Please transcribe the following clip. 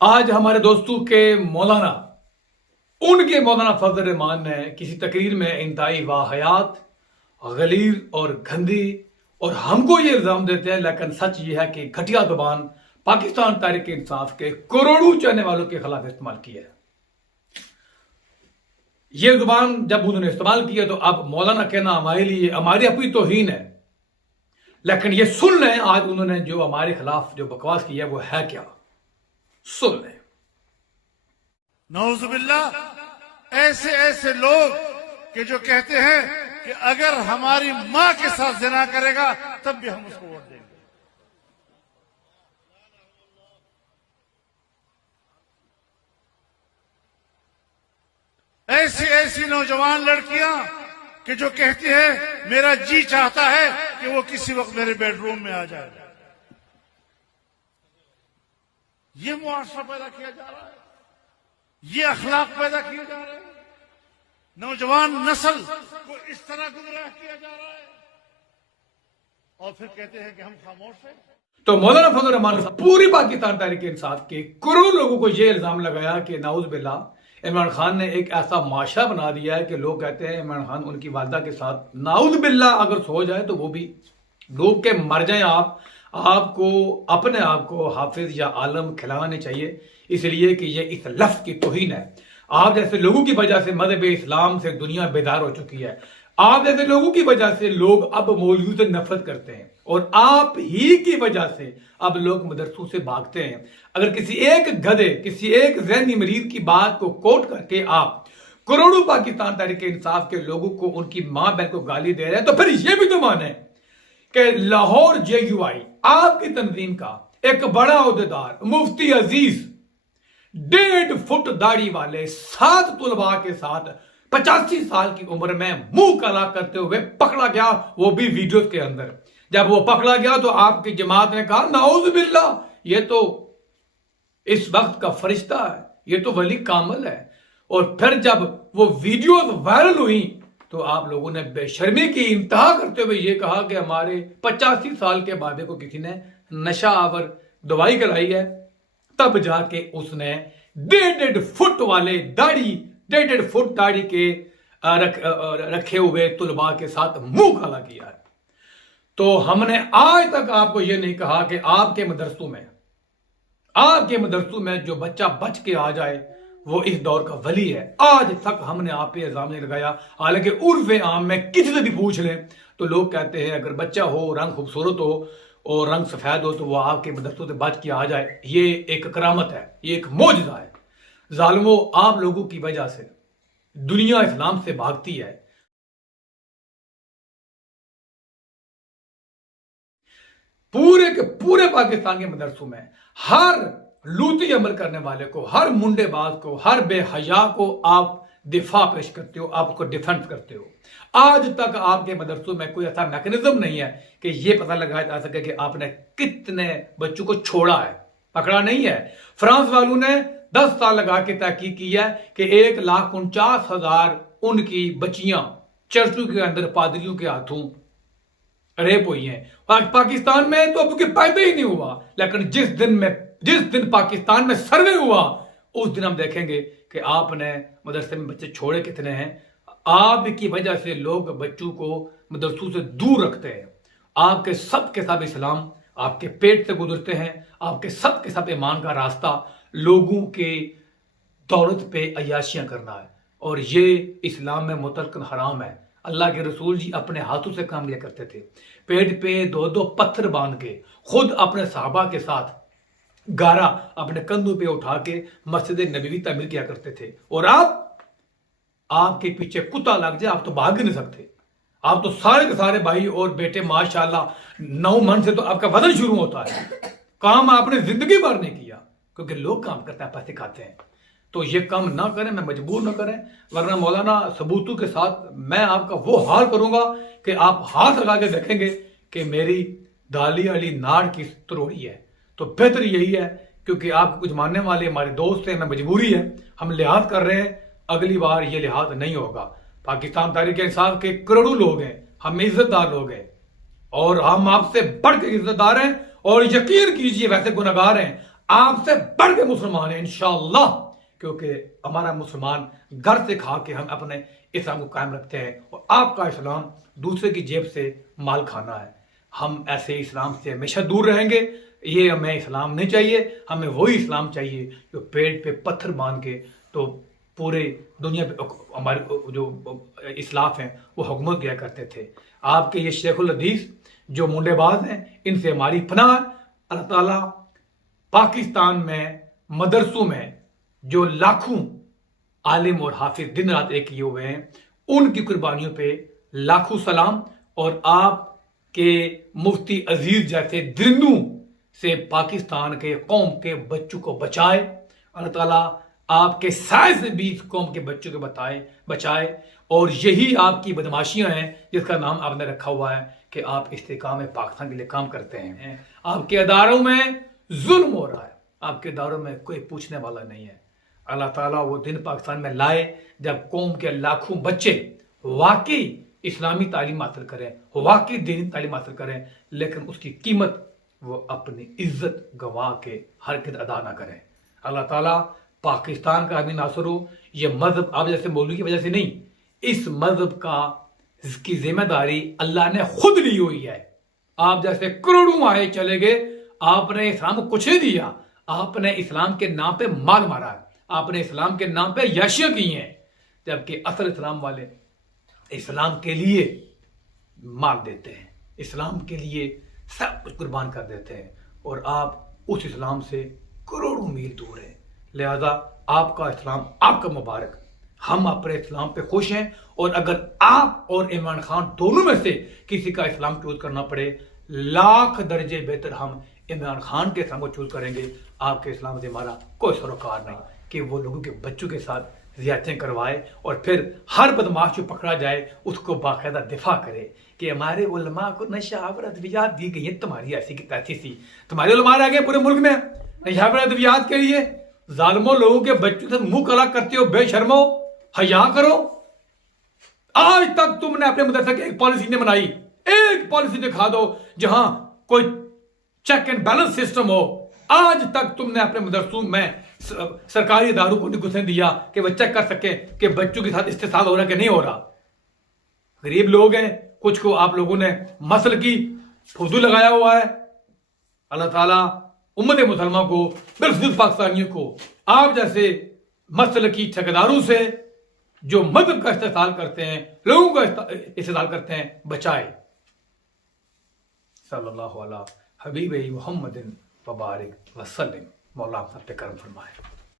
आज हमारे दोस्तों के मौलाना उनके मौलाना फजल रहमान ने किसी तकरीर में इंतहाई वाहियात, गलीज और गंदी और हमको ये इल्जाम देते हैं, लेकिन सच ये है कि घटिया जुबान पाकिस्तान तहरीक इंसाफ के करोड़ों चाहने वालों के खिलाफ इस्तेमाल की है। ये जुबान जब उन्होंने इस्तेमाल किया तो अब मौलाना कहना हमारे लिए हमारी अपनी तौहीन है। लेकिन ये सुन लें, आज उन्होंने जो हमारे खिलाफ जो बकवास की है वो है क्या, सुन लें। नौजुबिल्लाह, ऐसे ऐसे लोग कि जो कहते हैं कि अगर हमारी मां के साथ जिना करेगा तब भी हम उसको वोट देंगे। ऐसी ऐसी नौजवान लड़कियां कि जो कहती है मेरा जी चाहता है कि वो किसी वक्त मेरे बेडरूम में आ जाए। ये मुआशरा पैदा किया जा रहा है, ये अखलाक पैदा किए जा रहे हैं, नौजवान नस्ल को इस तरह गुमराह किया जा रहा है और फिर कहते हैं कि हम खामोश हैं। तो मौलाना फजल रहमान पूरी पाकिस्तान तहरीक इंसाफ के करोड़ों लोगों को यह इल्जाम लगाया कि नाउज बिल्लाह इमरान खान ने एक ऐसा माशरा बना दिया है कि लोग कहते हैं इमरान खान उनकी वालदा के साथ नाउज बिल्लाह अगर सो जाए तो वो भी डूब के मर जाए। आपको अपने आप को हाफिज या आलम खिलाना चाहिए, इसलिए कि ये इस लफ्ज की तौहीन है। आप जैसे लोगों की वजह से मजहब इस्लाम से दुनिया बेदार हो चुकी है। आप जैसे लोगों की वजह से लोग अब मौलवी से नफरत करते हैं और आप ही की वजह से अब लोग मदरसों से भागते हैं। अगर किसी एक गधे, किसी एक ज़हनी मरीज की बात को कोट करके आप करोड़ों पाकिस्तान तहरीक इंसाफ के लोगों को, उनकी मां बहन को गाली दे रहे हैं, तो फिर ये भी तो माने कि लाहौर JUI आपकी तंजीम का एक बड़ा ओहदेदार मुफ्ती अजीज 1.5 फुट दाढ़ी वाले 7 तुलबा के साथ 85 साल की उम्र में मुंह काला करते हुए पकड़ा गया, वो भी वीडियो के अंदर। जब वो पकड़ा गया तो आपकी जमात ने कहा नाउज़ बिल्लाह, ये तो इस वक्त का फरिश्ता है, ये तो वली कामल है। और फिर जब वो वीडियो वायरल हुई तो आप लोगों ने बेशर्मी की इंतहा करते हुए ये कहा कि हमारे 85 साल के बाबे को किसी ने नशा आवर दवाई कराई है। तब जाके उसने 1.5 फुट वाले दाढ़ी 1.5 फुट दाढ़ी के रखे हुए तुलबा के साथ मुंह काला किया है। तो हमने आज तक आपको यह नहीं कहा कि आपके मदरसों में जो बच्चा बच के आ जाए वो इस दौर का वली है। आज तक हमने आप पे इल्जाम नहीं लगाया। हालांकि उर्फ आम में किसी से भी पूछ लें तो लोग कहते हैं अगर बच्चा हो, रंग खूबसूरत हो और रंग सफेद हो तो वो आपके मदरसों से बच के आ जाए। ये एक करामत है, ये एक मौजज़ा है। जालिमों, आप लोगों की वजह से दुनिया इस्लाम से भागती है। पूरे के पूरे पाकिस्तान के मदरसों में हर लूती अमल करने वाले को, हर मुंडेबाज को, हर बेहया को आप दिफा पेश करते हो, आप उसको डिफेंस करते हो। आज तक आपके मदरसों में कोई ऐसा मैकेनिज्म नहीं है कि ये पता लगाया जा सके कि आपने कितने बच्चों को छोड़ा है, पकड़ा नहीं है। फ्रांस वालों ने 10 साल लगा के तहकीक की है कि 1,49,000 उनकी बच्चियां चर्चों के अंदर पादरियों के हाथों रेप हुई हैं। पाकिस्तान में तो अब पैदा ही नहीं हुआ, लेकिन जिस दिन पाकिस्तान में सर्वे हुआ उस दिन हम देखेंगे कि आपने मदरसे में बच्चे छोड़े कितने हैं। आपकी वजह से लोग बच्चों को मदरसों से दूर रखते हैं। आपके सब के सब इस्लाम आपके पेट से गुजरते हैं, आपके सब के सब ईमान का रास्ता लोगों के दौलत पे अयाशियां करना है, और ये इस्लाम में मुतलकन हराम है। अल्लाह के रसूल जी अपने हाथों से काम लिया करते थे, पेट पे 2-2 पत्थर बांध के, खुद अपने साहबा के साथ गारा अपने कंधों पे उठा के मस्जिद नबवी तामीर किया करते थे। और आपके पीछे कुत्ता लग जाए आप तो भाग नहीं सकते। आप तो सारे के सारे भाई और बेटे माशाल्लाह 9 मन से तो आपका वजन शुरू होता है। काम आपने जिंदगी भर नहीं किया, क्योंकि लोग काम करते हैं, पैसे खाते हैं। तो ये काम ना करें, मैं मजबूर ना करें, वरना मौलाना सबूतों के साथ मैं आपका वो हाल करूंगा कि आप हाथ लगा के देखेंगे कि मेरी दाली वाली नाड़ की त्रोड़ी है। तो बेहतर यही है, क्योंकि आप कुछ मानने वाले हमारे दोस्त हैं, मैं मजबूरी है, हम लिहाज कर रहे हैं। अगली बार ये लिहाज नहीं होगा। पाकिस्तान तहरीक इंसाफ के करोड़ों लोग हैं, हम इज्जतदार लोग हैं और हम आपसे बढ़ के इज्जतदार हैं। और यकीन कीजिए वैसे गुनहगार हैं, आपसे बढ़ के मुसलमान हैं इंशाअल्लाह, क्योंकि हमारा मुसलमान घर से खा के हम अपने इस्लाम को कायम रखते हैं और आपका इस्लाम दूसरे की जेब से माल खाना है। हम ऐसे इस्लाम से हमेशा दूर रहेंगे। ये हमें इस्लाम नहीं चाहिए, हमें वही इस्लाम चाहिए जो पेट पे पत्थर बांध के तो पूरे दुनिया पे हमारे जो इस्लाफ हैं वो हुकूमत किया करते थे। आपके ये शेखुल हदीस जो मुंडेबाज हैं, इनसे हमारी पनाह। अल्लाह ताला पाकिस्तान में मदरसों में जो लाखों आलिम और हाफिज दिन रात एक किए हुए हैं, उनकी कुर्बानियों पे लाखों सलाम। और आपके मुफ्ती अजीज जैसे दरिंदों से पाकिस्तान के कौम के बच्चों को बचाए। अल्लाह ताला आपके साय से भी इस कौम के बच्चों को बचाए। और यही आपकी बदमाशियां हैं जिसका नाम आपने रखा हुआ है कि आप इस्तेकाम पाकिस्तान के लिए काम करते हैं। आपके अदारों में जुल्म हो रहा है, आपके इदारों में कोई पूछने वाला नहीं है। अल्लाह ताला वो दिन पाकिस्तान में लाए जब कौम के लाखों बच्चे वाकई इस्लामी तालीम हासिल करें, वाकई दीनी तालीम हासिल करें, लेकिन उसकी कीमत वो अपनी इज्जत गंवा के हरकत अदा ना करें। अल्लाह ताला पाकिस्तान का भी नासर हो। ये मजहब आप जैसे मौलवी की वजह से नहीं, इस मजहब का इसकी जिम्मेदारी अल्लाह ने खुद ली हुई है। आप जैसे करोड़ों आए चले गए, आपने इस्लाम को कुछ नहीं दिया, आपने इस्लाम के नाम पे मार मारा है, आपने इस्लाम के नाम पे याशियां की हैं, जबकि असल इस्लाम वाले इस्लाम के लिए मार देते हैं, इस्लाम के लिए सब कुछ कुर्बान कर देते हैं, और आप उस इस्लाम से करोड़ों मील दूर हैं। लिहाजा आपका इस्लाम आपका मुबारक। हम अपने इस्लाम पे खुश हैं, और अगर आप और इमरान खान दोनों में से किसी का इस्लाम चूज करना पड़े, लाख दर्जे बेहतर हम इमरान खान के इस्लाम को चूज करेंगे। आपके इस्लाम से हमारा कोई सरोकार नहीं कि वो लोगों के बच्चों के साथ ज़ियारतें करवाए और फिर हर बदमाश जो पकड़ा जाए उसको बाकायदा दिफा करे कि हमारे उलमा को नशावर अद्वियात दी गई है, तुम्हारी ऐसी की तैसी सी, तुम्हारे उलमा रह गए पूरे मुल्क में नशावर अद्वियात के लिए। जालिमों लोगों के बच्चों से मुंह काला करते हो, बेशर्मो, हया करो। आज तक तुमने अपने मदरसे की एक पॉलिसी नहीं बनाई, एक पॉलिसी दिखा दो जहां कोई चेक एंड बैलेंस सिस्टम हो। आज तक तुमने अपने मदरसों में सरकारी इदारों को नहीं घुसने दिया कि वह चेक कर सके कि बच्चों के साथ इस्तेसाल हो रहा कि नहीं हो रहा। गरीब लोग हैं, कुछ को आप लोगों ने मसल की फुदू लगाया हुआ है। अल्लाह ताला उम्मत मुसलमान को, बिल्कुल पाकिस्तानियों को, आप जैसे मसल की ठेकेदारों से जो मदद का इस्तेसाल करते हैं, लोगों का इस्तेसाल करते हैं, बचाए। सल्लल्लाहु अलैहि हबीब मोहम्मदिन वबारिक वसल्लम। मौला आप सब पे करम फरमाए।